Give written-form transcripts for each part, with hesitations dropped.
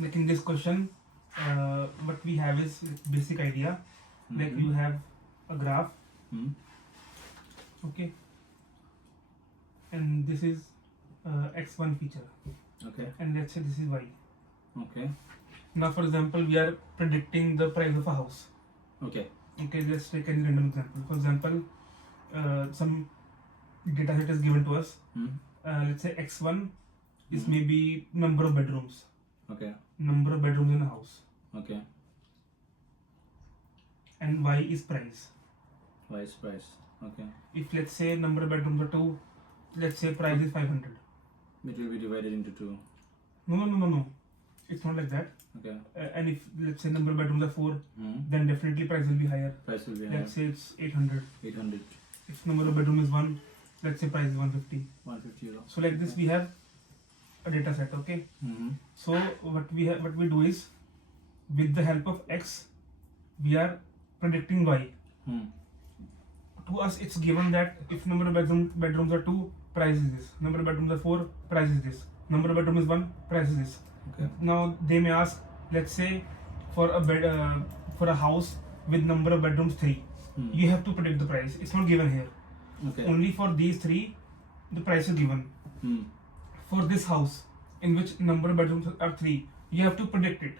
like in this question, what we have is basic idea. Like you have a graph, okay, and this is x1 feature, Okay. and let's say this is y. Okay. Now, for example, we are predicting the price of a house. Okay. Okay, let's take any random example. For example, some data set is given to us. Let's say x1 is maybe number of bedrooms. Okay. Number of bedrooms in a house. Okay. And y is price. Y is price. Okay. If let's say number of bedrooms are 2, let's say price is 500. It will be divided into 2. No. It's not like that. Okay. And if let's say number of bedrooms are 4, then definitely price will be higher. Price will be higher. Let's say it's 800. 800. If number of bedroom is 1, let's say price is 150. 150 euro. So like this we have a data set, okay? So what we do is, with the help of x, we are predicting y. To us it's given that if number of bedrooms are 2, price is this. Number of bedrooms are 4, price is this. Number of bedrooms is 1, price is this. Okay. Now they may ask, let's say for a house with number of bedrooms 3, you have to predict the price. It's not given here. Okay. Only for these 3, the price is given. For this house, in which number of bedrooms are 3, you have to predict it.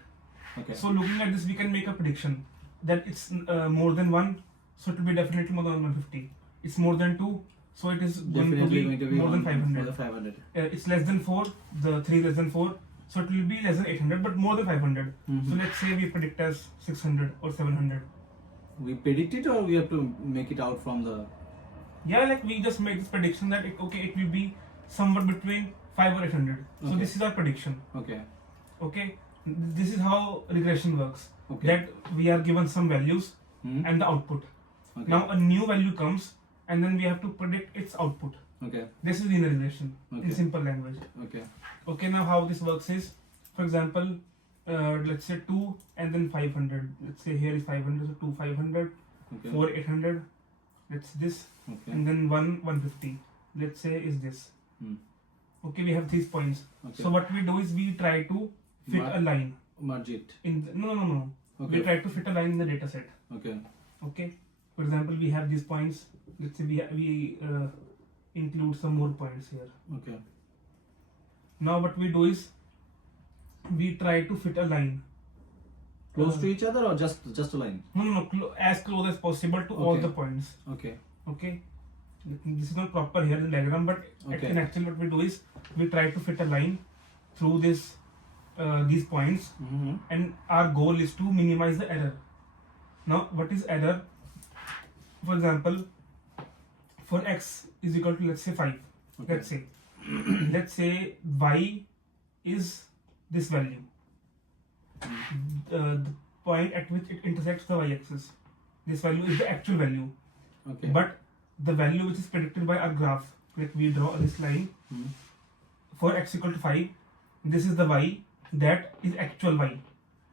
Okay. So looking at this, we can make a prediction that it's more than 1, so it will be definitely more than 150. It's more than 2, so it is Definitely going to be more than 500. More than 500. It's less than 4, the 3 less than 4, so it will be less than 800, but more than 500. So let's say we predict as 600 or 700. We predict it, or we have to make it out from the... Yeah, like we just make this prediction that it will be somewhat between 5 or 800. So Okay. this is our prediction. Okay. Okay, this is how regression works. Okay. That we are given some values and the output. Okay. Now a new value comes, and then we have to predict its output. Okay. This is linear regression in Okay. simple language. Okay. Okay, now how this works is, for example, let's say 2 and then 500. Let's say here is 500, so 2 500, Okay. 4 800. Let's this, Okay. and then 1 150. Let's say is this. Okay, we have these points. Okay. So what we do is we try to fit a line Merge it. in the, no. Okay. We try to fit a line in the data set. Okay. Okay. For example, we have these points. Let's say we include some more points here. Okay. Now what we do is we try to fit a line Close to each other, or just a line? No, as close as possible to all Okay. the points. Okay. Okay. This is not proper here in the diagram, but Okay. in actual what we do is we try to fit a line through this these points, and our goal is to minimize the error. Now what is error? For example, for x is equal to, let's say 5. Okay. Let's say y is this value. The point at which it intersects the y-axis. This value is the actual value. Okay. But the value which is predicted by our graph, like we draw this line for x equal to 5, this is the y that is actual y,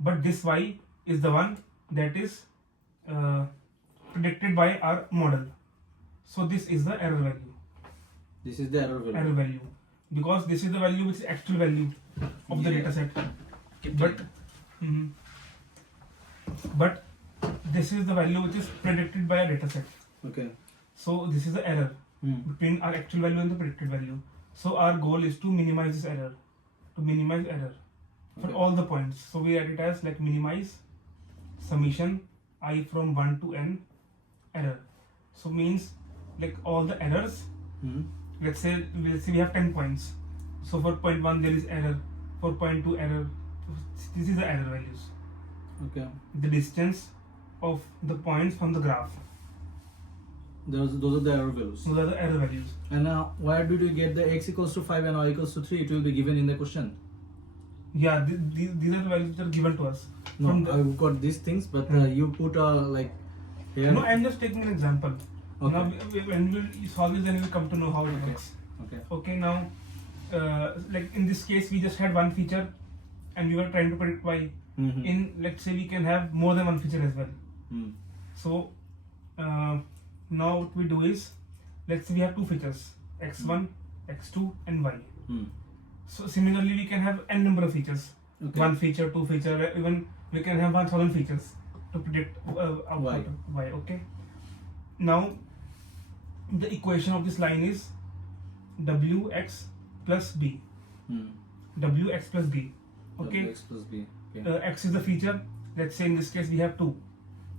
but this y is the one that is predicted by our model. So this is the error value. This is the error value. Error value, because this is the value which is actual value of the data set. But this is the value which is predicted by a data set. Okay. So this is the error between our actual value and the predicted value. So our goal is to minimize this error, for Okay. all the points. So we write it as like minimize summation I from 1 to n error. So means like all the errors. Let's say we have 10 points. So for point 1 there is error, for point 2 error. This is the error values. Okay. The distance of the points from the graph. Those are the error values. Those are the error values. And where did you get the x equals to 5 and y equals to 3? It will be given in the question. Yeah, these are the values that are given to us. No, From the, I've got these things, but you put like here. no, I'm just taking an example. Okay. Now, when we solve this, then we'll come to know how it Okay. works. Okay. Okay, now, like in this case, we just had one feature, and we were trying to predict y. In, let's say, we can have more than one feature as well. So, now what we do is, let's say we have two features, x1, x2, and y. So similarly, we can have n number of features. Okay. one feature, two feature, even we can have 1000 features to predict output y. Okay. Now the equation of this line is wx plus b. Wx plus b. Okay. Wx plus b. Okay. X is the feature. Let's say in this case we have 2.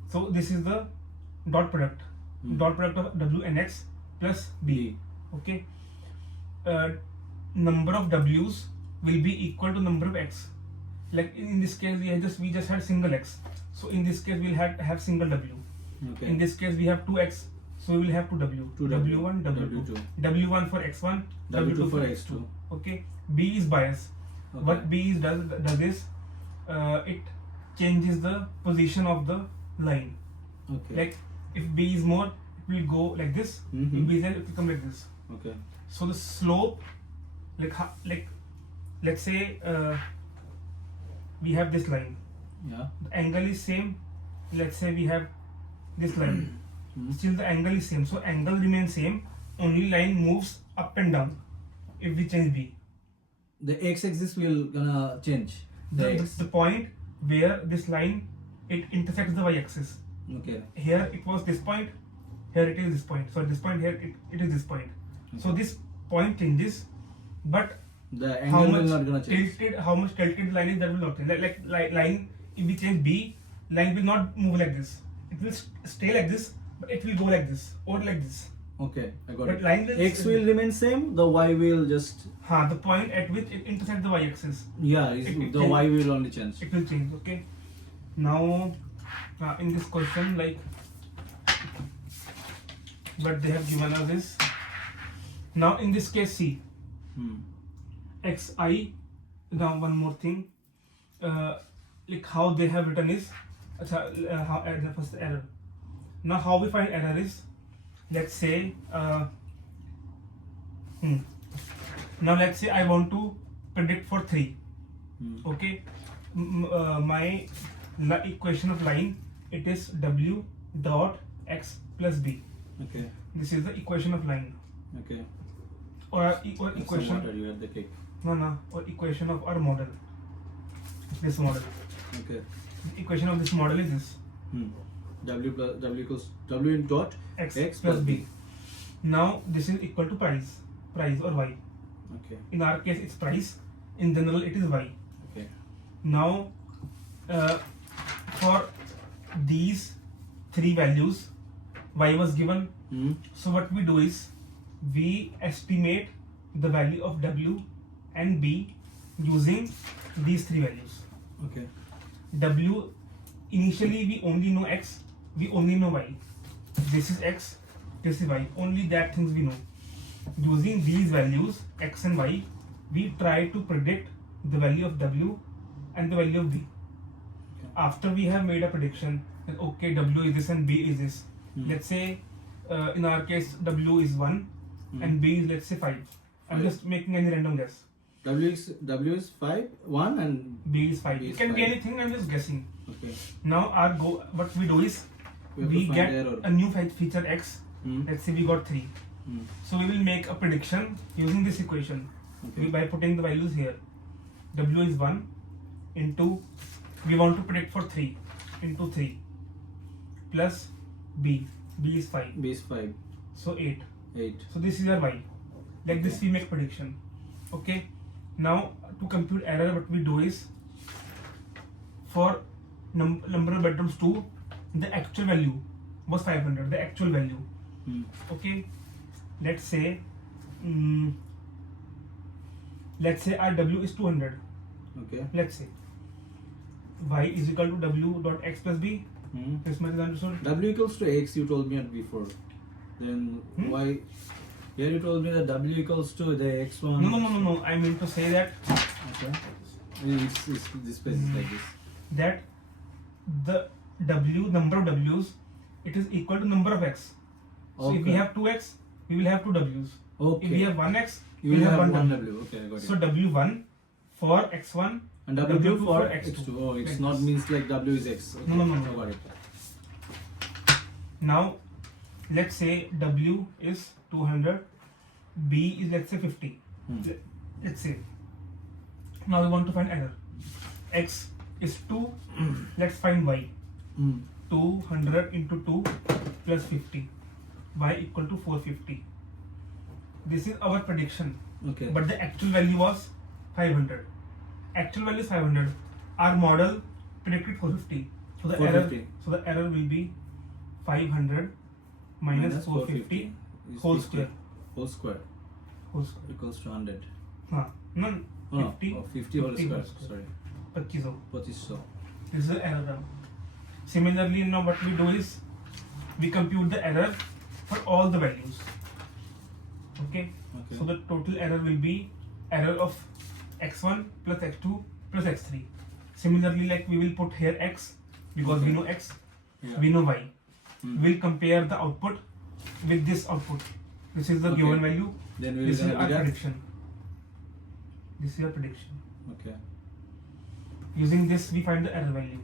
So this is the dot product. Dot product of w and x plus b. Okay. Number of w's will be equal to number of x. Like in this case we just had single x. So in this case we'll have single w. Okay. In this case we have 2x. So we will have 2w. W1, W2. W1 for x1, W2 for x2. Okay. B is bias. Okay. What B does is it changes the position of the line. Okay. Like if B is more, it will go like this. If B is less, it will come like this. Okay. So the slope, like let's say we have this line. Yeah. The angle is same. Let's say we have this line. Still the angle is same. So angle remains same. Only line moves up and down. If we change B. The x-axis will gonna change. The point where this line it intersects the y-axis. Okay. Here it was this point. Here it is this point. So this point here it is this point. Okay. So this point changes, but The how angle will much not gonna change. how much tilted the line is, that will not change. Like line, if we change B, line will not move like this. It will stay like this, but it will go like this or like this. Okay, I got But it. line will X will remain same. The y will just the point at which it intersects the y-axis, yeah. The y will only change. it will change. Okay. Now in this question, like what they have given us is, now in this case C, xi. Now one more thing, like how they have written is, how the first error. Now how we find error is, let's say now let's say I want to predict for 3. Okay. My equation of line, it is w dot x plus b. Okay. This is the equation of line, Okay. or Some equation water, you had the cake. or equation of our model. This model. Okay. The equation of this model is this, W equals w dot x plus b. Now this is equal to price or y. Okay. In our case it's price. In general it is y. Okay. Now for these 3 values, y was given. So what we do is we estimate the value of w and b using these 3 values. Okay. W, initially we only know x, we only know y. This is x, this is y. Only that things we know. Using these values x and y, we try to predict the value of w and the value of b. Okay. After we have made a prediction that okay, w is this and b is this. Let's say in our case w is 1 and b is, let's say, 5. I'm just making any random guess. W is 5, 1 and B is 5. B It is can be 5. anything. I'm just guessing. okay. Now our go, what we do is We have to we find get error. a new feature x. Let's say we got 3. So we will make a prediction using this equation. Okay. By putting the values here. W is 1 into, we want to predict for 3 into 3 plus b. B is 5. B is 5. So 8. 8. So this is our y. Like this we make prediction. Okay. Now to compute error, what we do is, for number of bedrooms 2, the actual value was 500. The actual value. Okay. Let's say our w is 200. Okay. Let's say y is equal to w dot x plus b. This much is understood. W equals to x, you told me at before. Then y? Here you told me that w equals to the x1. No. I mean to say that Okay. This place is like this. that the w, number of w's, it is equal to number of x. So if we Okay. have 2x, we will have 2 w's. Okay. If we have 1x, You we will will have have 1 1 W. Okay, I got So it. w1 for x1 And W2 for x2. x2. Oh, it's Like not this. means like W is x. Okay. No. I got it. Now let's say w is 200, b is, let's say, 50. Let's say. Now we want to find error. x is 2. Let's find y. 200 into 2 plus 50. Y equal to 450. This is our prediction. Okay. But the actual value was 500. Actual value is 500. Our model predicted 450. So the 450. error will be 500 minus 450 whole square. Whole square Whole square. equals to 100. No, 50. 50 whole square. Sorry. 2500. 2500. This is the error term. Similarly, now what we do is we compute the error for all the values. Okay. So the total error will be error of x1 plus x2 plus x3. Similarly, like we will put here x because we know x, we know y. We will compare the output with this output. This is the given value. Then we will this is our deduct. prediction. This is our prediction. Okay. Using this, we find the error value.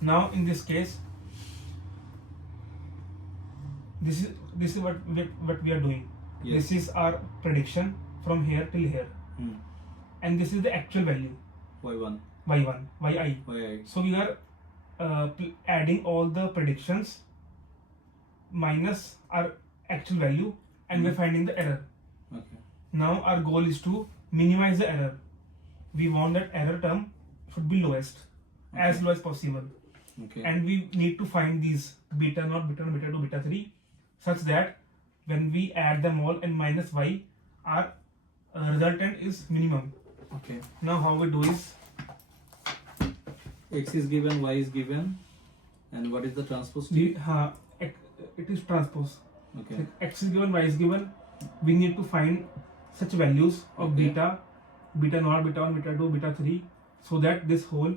Now, in this case, this is what we are doing. Yes. This is our prediction from here till here, and this is the actual value. y1. y1, yi. yi. So we are adding all the predictions minus our actual value, and we're finding the error. Okay. Now our goal is to minimize the error. We want that error term should be lowest, as low as possible. Okay. And we need to find these beta naught, beta 1, beta 2, beta 3, such that when we add them all and minus y, our resultant is minimum. Okay. Now how we do is, X is given, Y is given, and what is the transpose? it is transpose. Okay. Like x is given, y is given. We need to find such values of beta, beta naught, beta 1, beta 2, beta 3, so that this whole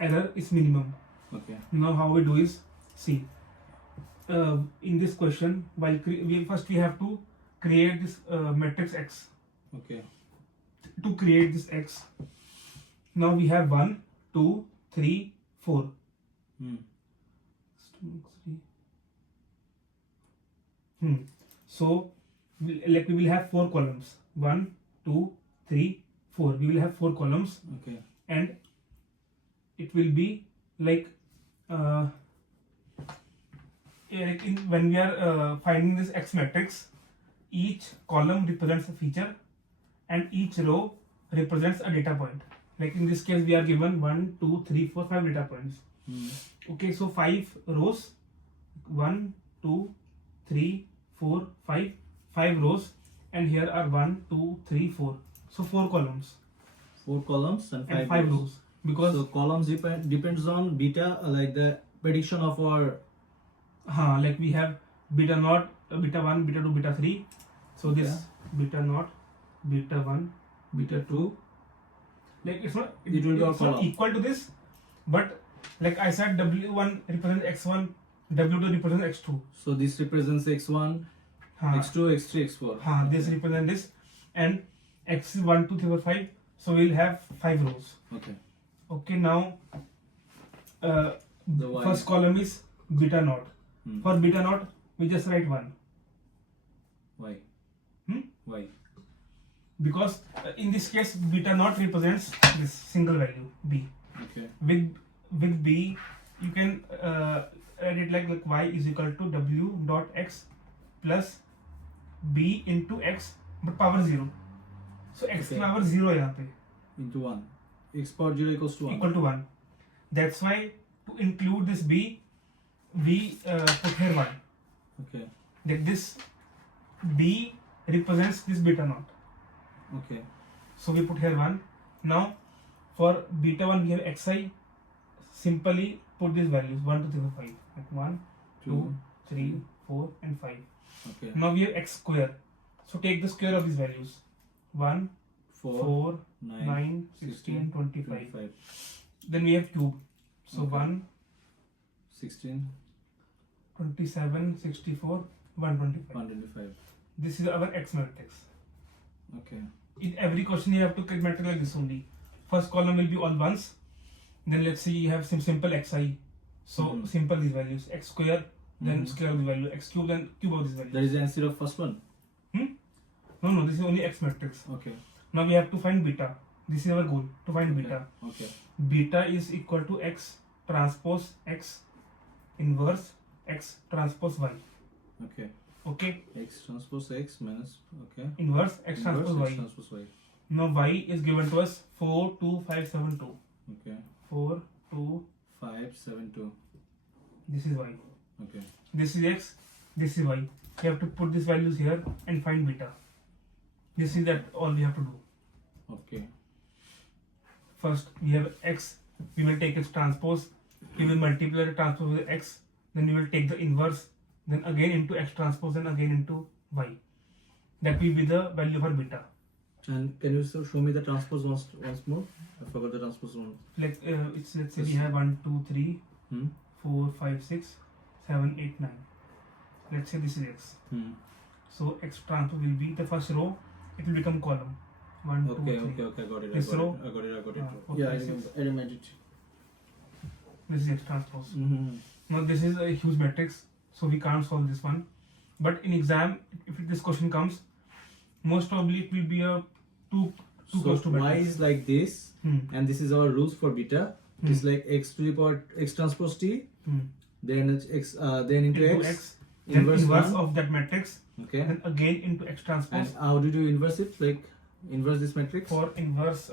error is minimum. Okay. Now how we do is, see, in this question, while first we have to create this matrix X. Okay. To create this X, now we have 1, 2, 3, 4. So we will have 4 columns. 1, 2, 3, 4. We will have 4 columns. Okay. And it will be like when we are finding this X matrix, each column represents a feature and each row represents a data point. Like in this case, we are given 1, 2, 3, 4, 5 data points. Okay, so 5 rows, 1, 2, 3, 4, 5, 5 rows, and here are 1, 2, 3, 4. So 4 columns. 4 columns and 5 rows. Because so columns depends on beta, like the prediction of our. Like we have beta naught, beta 1, beta 2, beta 3. So this beta naught, beta 1, beta 2. Like it's not equal to this, but like I said, W1 represents X1, W2 represents X2. So this represents X1, X2, X3, X4. This represents this, and X is 1, 2, 3, 4, 5. So we'll have 5 rows. Okay. Okay, now The first column is beta naught. For beta naught, we just write 1. Why? Why? Because in this case, beta naught represents this single value b. Okay. With b, you can write it like y is equal to w dot x plus b into x, but power 0. So x की power 0 है यहाँ पे. Into 1. X power 0 equals to 1. Equal to 1. That's why to include this b, we put here 1. Okay. That this b represents this beta naught. Okay. So we put here 1. Now for beta 1 we have xi. Simply put these values 1, 2, 3, 4, 5. Like 1, 2, 3, 4 and 5. Okay. Now we have x square. So take the square of these values. 1, 4, 9, 16 and 25. Then we have cube. So 1, 16, 27, 64, 125. 125. This is our x matrix. Okay. In every question you have to create matrix like this only. First column will be all ones. Then let's say you have some simple xi. So simple these values. X square, then square of the value. X cube, then cube of this value. That is the answer of first one. No, this is only x matrix. Okay. Now we have to find beta. This is our goal, to find beta. Okay. Beta is equal to x transpose x inverse x transpose y. Okay. Okay. X transpose X minus. Okay. Inverse x transpose Inverse y. X transpose Y. Now y is given to us 4, 2, 5, 7, 2. Okay. 4, 2. 5, 7, 2. This is y. Okay. This is x. This is y. You have to put these values here and find beta. This is that all we have to do. Okay. First we have x. We will take its transpose. We will multiply the transpose with x. Then we will take the inverse. Then again into x transpose and again into y. That will be the value for beta. And can you show me the transpose once more? I forgot the transpose one. Let's say we have 1, 2, 3, 4, 5, 6, 7, 8, 9. Let's say this is x. So x transpose will be the first row. It will become column. 1, 2, 3. Okay. Got it. This row. I got it. Okay, Yeah, I this remember it. This is x transpose. Now this is a huge matrix, so we can't solve this one. But in exam, if this question comes, most probably it will be a two So close to y matrix. is like this, and this is our rules for beta. It's like x to the power x transpose t, then it's x, then into x, then inverse inverse one. of that matrix, Okay. then again into x transpose. And how did you inverse it? Like inverse this matrix? For inverse,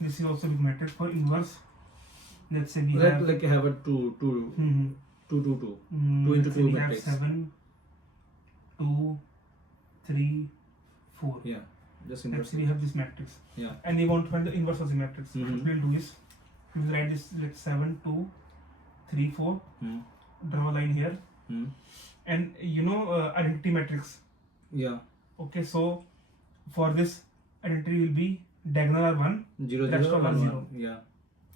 this is also big matrix. For inverse, let's say we have Like have a 2 into let's say 2 we have matrix. 7, 2, 3, 4. Yeah, just Let's inverse say we it. have this matrix, Yeah. and we want to find the inverse of the matrix. What we'll do is we will write this like 7, 2, 3, 4. Draw a line here, and identity matrix. Yeah. Okay, so for this identity will be diagonal are 1, 0, rest 0, of are 1, 0. 1. Yeah.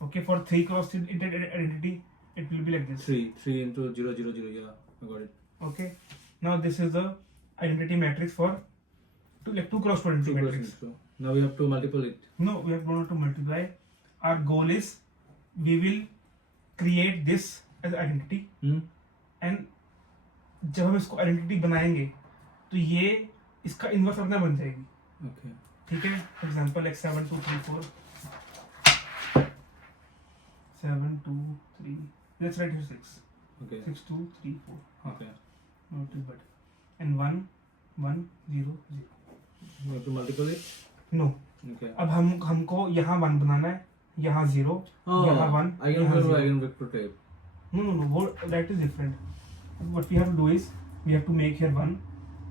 Okay, for 3 cross identity it will be like this. 3 into 0, 0, 0. Yeah, I got it. Okay, now this is the identity matrix for two cross 2 identity 2 matrix. so now we have to multiply it. No, we have not to multiply. Our goal is we will create this as identity, and जब हम इसको identity बनाएंगे तो ये इसका inverse अपना बन जाएगी. Okay. ठीक है? For example, like 7, 2, 3, 4. 7, 2, 3. Let's write here 6. Okay. 6, 2, 3, 4. Okay. No, it is better. And 1, 1, 0, 0. You have to multiply it. No. Okay. अब हमको यहाँ 1 बनाना है, यहाँ 0, यहाँ 1, यहाँ 0. Eigenvector type. No. That is different. What we have to do is we have to make here 1,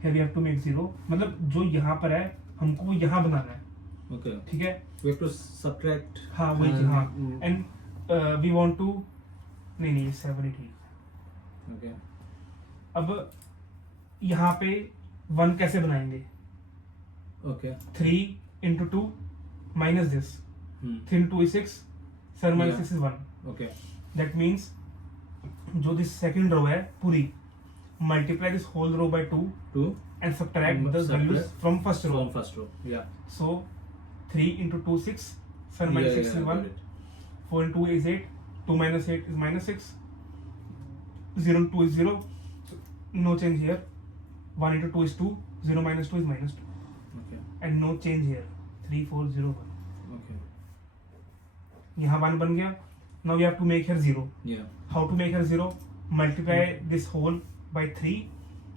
here we have to make 0. मतलब जो यहाँ पर है हमको वो यहाँ बनाना है. Okay. ठीक है? We have to subtract. हाँ वही हाँ. And we want to नहीं 7, 8. Okay. अब यहाँ पे 1 कैसे बनाएंगे? Okay. 3 into 2 minus this. 3 into 2 is 6. 7 minus 6 is 1. Okay. That means जो this second row है पूरी multiply this whole row by 2 and subtract the values from first row. From first row. Yeah. So 3 into 2 6. 7 minus 6 is 1. 4 into 2 is 8. 2 minus 8 is minus 6. 0 into 2 is 0. So no change here. 1 into 2 is 2. 0 minus 2 is minus 2. Okay. And no change here. 3, 4, 0, 1. Okay. यहाँ 1 बन गया. Now we have to make here 0. Yeah. How to make here 0? Multiply this whole by 3.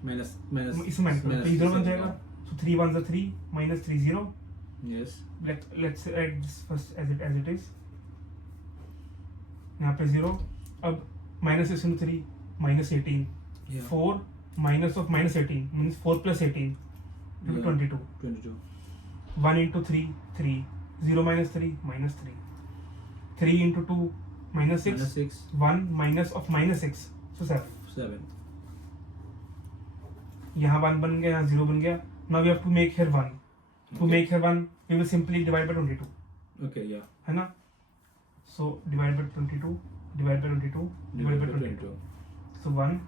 Minus. इसमें multiply 3 0 बन जाएगा. So 3 1s are 3 minus 3 0. Yes. Let's write this first as it is. यहाँ पे 0. अब minus 6 into 3 minus 18. Yeah. 4 minus of minus 18 means 4 plus 18 Yeah. 22. 22. 1 into 3 3. 0 minus 3 minus 3. 3 into 2 minus 6. Minus 6. 1 minus of minus 6. So 7. 7. यहाँ 1 बन गया, यहाँ 0 बन गया. Now we have to make here 1. To make here 1, we will simply divide by 22. Okay. Yeah. है ना? So divide by 22, divide by 22, divide by 22. So 1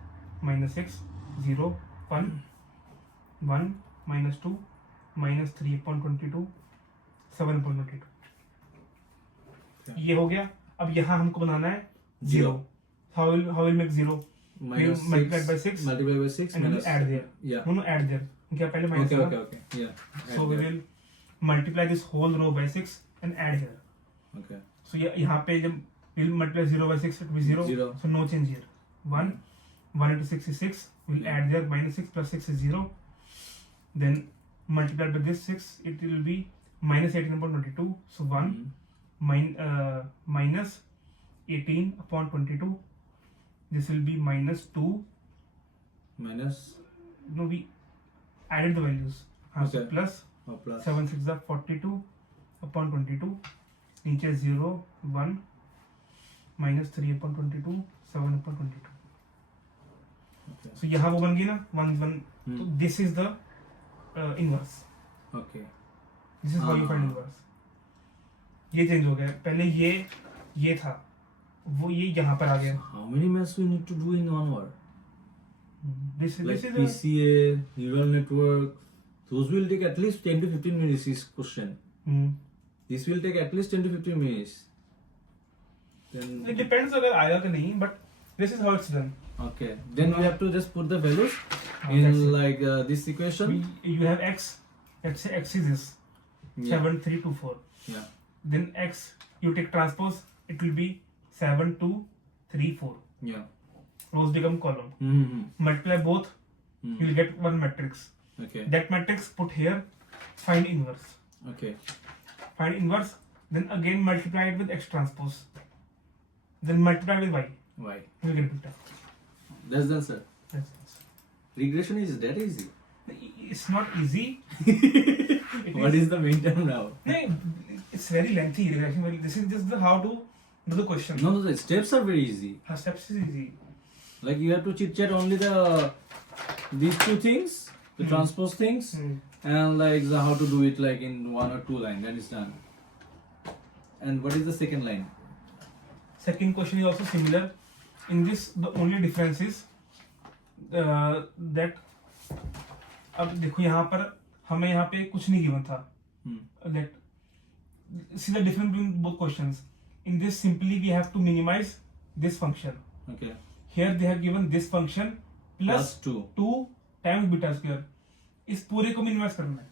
minus 6, 0, 1, 1 minus 2, minus 3 upon 22, 7 upon 22. ये हो गया. अब यहाँ हमको बनाना है 0. How will make 0? Minus We multiply by 6. Multiply by 6. And we will minus, add there. Yeah. No, add there. क्या पहले minus Okay. था? Okay. Yeah. So Add we there. will multiply this whole row by 6 and add here. Okay. So यहाँ पे जब we'll multiply 0 by 6, it will be 0. Zero. So no change here. 1 into 6 is 6. We'll add there, minus 6 plus 6 is 0. Then multiplied by this 6, it will be minus 18 upon 22. So 1 minus 18 upon 22. This will be minus 2. Minus. No, we added the values. So Okay. plus Plus. 7 6 are 42 upon 22. नीचे 0 1 minus 3 upon 22, 7 upon 22. Okay. So यहाँ वो बन गई ना 1 1. So this is the inverse. Okay. This is how you find inverse. ये change हो गया. पहले ये था, वो ये यहाँ पर आ गया. How many maths we need to do in 1 hour? This Like is PCA, neural network, those will take at least 10 to 15 minutes each question. This will take at least 10 to 15 minutes. Then it depends अगर आया कि नहीं, but this is how it's done. okay. Then we have to just put the values That's in it. like this equation. You have x. Let's say x is this. Yeah. 7 3 2 4. Yeah. Then x, you take transpose, it will be 7 2 3 4. Yeah. Rows become column. Mm-hmm. Multiply both, you will get one matrix. Okay. That matrix put here, find inverse. Okay. Find inverse, then again multiply it with x transpose. Then multiply with y. Why? You will get beta. That's the answer. That's it. Regression is that easy. It's not easy. What is the main term now? No, it's very lengthy. Regression. This is just the how to do the question. No, the steps are very easy. Her steps is easy. Like you have to chit chat only these two things, the transpose things, and like how to do it like in 1 or 2 lines. That is done. And what is the second line? Second question is also similar. In this, the only difference is that अब देखो यहाँ पर हमें यहाँ पे कुछ नहीं given था. That see the difference between both questions. In this, simply we have to minimize this function. Okay. Here they have given this function plus 2 times beta square. इस पूरे को minimize करना है.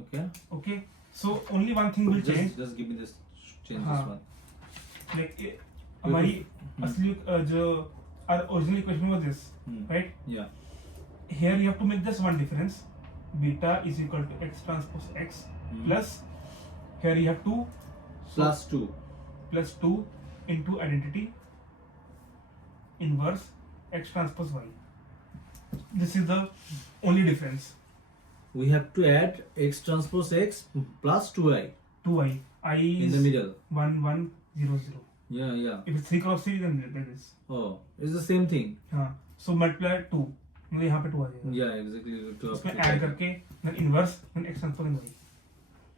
Okay. Okay. So only one thing will change. Just give me this. Change हाँ. this one. Like हमारी असली जो our original equation was this, right? Yeah. Here you have to make just one difference. Beta is equal to x transpose x plus here you have 2 Plus 2. plus 2 into identity inverse x transpose y. This is the only difference. We have to add x transpose x plus 2i 2i. I is in the middle. 1 1 0 0. Yeah, yeah. If it's 3 cross 3 then there is. Oh, it's the same thing. हाँ. So multiply 2. मतलब यहाँ पे 2 आ जाएगा. Yeah, exactly. To उसमें add करके then inverse then x transpose and y.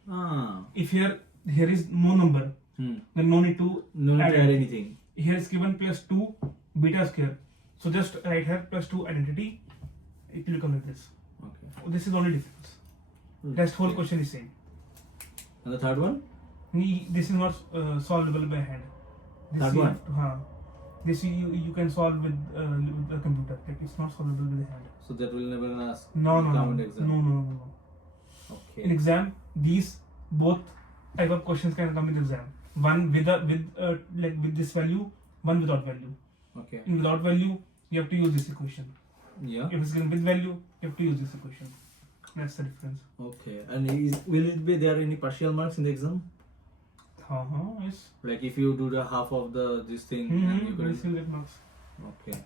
Ah. If here is no number, then no need to No need to add anything. Here is given plus 2 beta square. So just write here plus 2 identity. It will come like this. Okay. This is only difference. Rest whole question is same. And the third one? This is not solvable by hand. This Third you one? have to, this you can solve with the computer. Like it's not solvable with the hand. So that will never ask. No. Exam. No. Okay. In exam, these both type of questions can come in the exam. One with this value, one without value. Okay. In without value, you have to use this equation. Yeah. If it's given with value, you have to use this equation. That's the difference. Okay. And will it be there any partial marks in the exam? Yes. Like if you do the half of this thing, and you Very could. still get marks. Okay.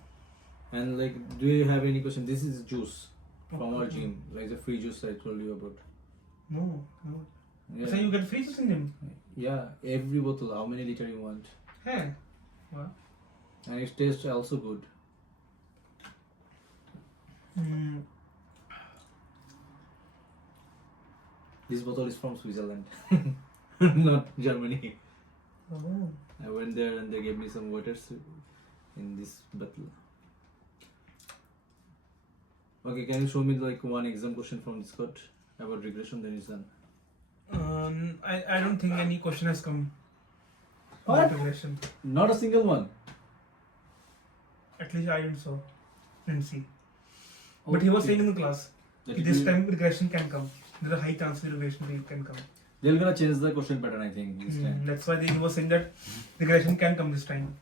And like, do you have any question? This is juice from our gym, like the free juice I told you about. No. Yeah. So you get free juice in them? Yeah, every bottle. How many liter you want? Hey. Wow. And it tastes also good. This bottle is from Switzerland, not Germany. Oh. I went there and they gave me some waters in this bottle. Okay, can you show me like one exam question from Discord about regression? Then it's done. I don't think any question has come. What? About regression. Not a single one. At least I didn't see. But he was saying in the class, That this you- time regression can come. There's a high chance regression can come. They're gonna change the question pattern, I think, this time. That's why he was saying that regression can come this time.